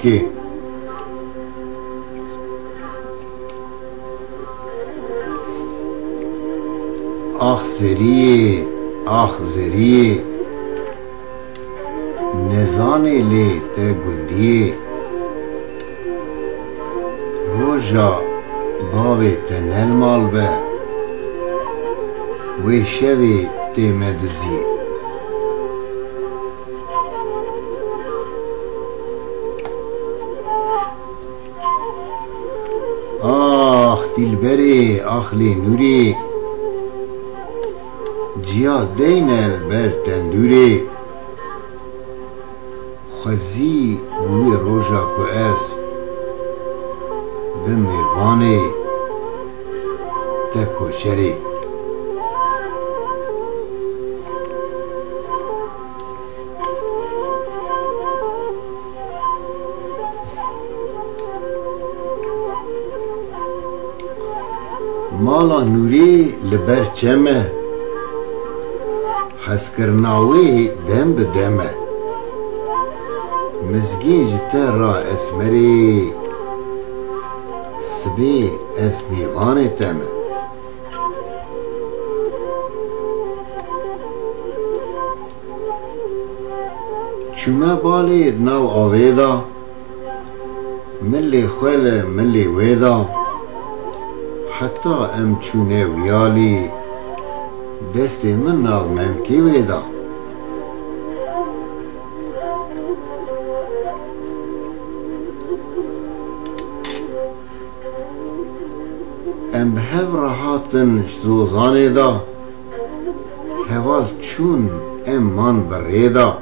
بکه. آخ زریه آخ زریه نزانی لی ته گندیه روژا باوی ته نلمال به وی شوی ته مدزیه. آخ دلبری آخ لی نوری جیا دینل بر تندوری خوزی بوی روژا کو اس به میوانه تکوچری. مالا نوری لبر چمه حس کرناوی دم به دمه مزگین جتا را اسمری سبی اسمیوان تمه. چومه بالی نو آویدا ملی خویل ملی ویدا حتی ام چونه ویالی دست من ناو ممکی ویدا. ام به هف راحتن زوزانه دا هوال چون ام من بریدا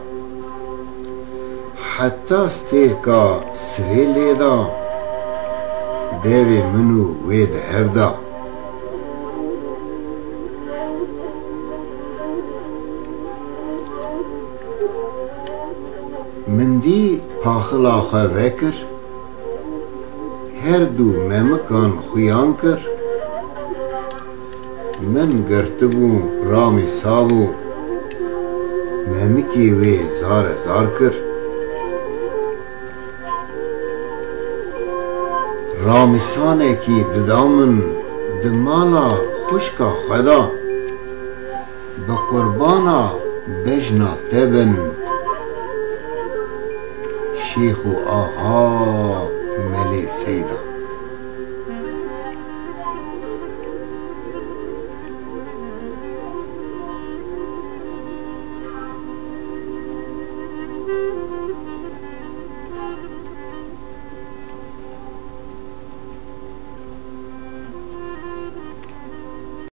حتی ستیکا سویلی دا دیوی منو وید هفدا. من دی پاخل آخه وکر هر دو ممکان خویان کر من گرتبو رامی سابو ممکی وی زار زار کر. رامیسانه کی ددامن دمالا خوشکا خدا به قربانا بجنا تبن شیخ و آقا ملی سیدا.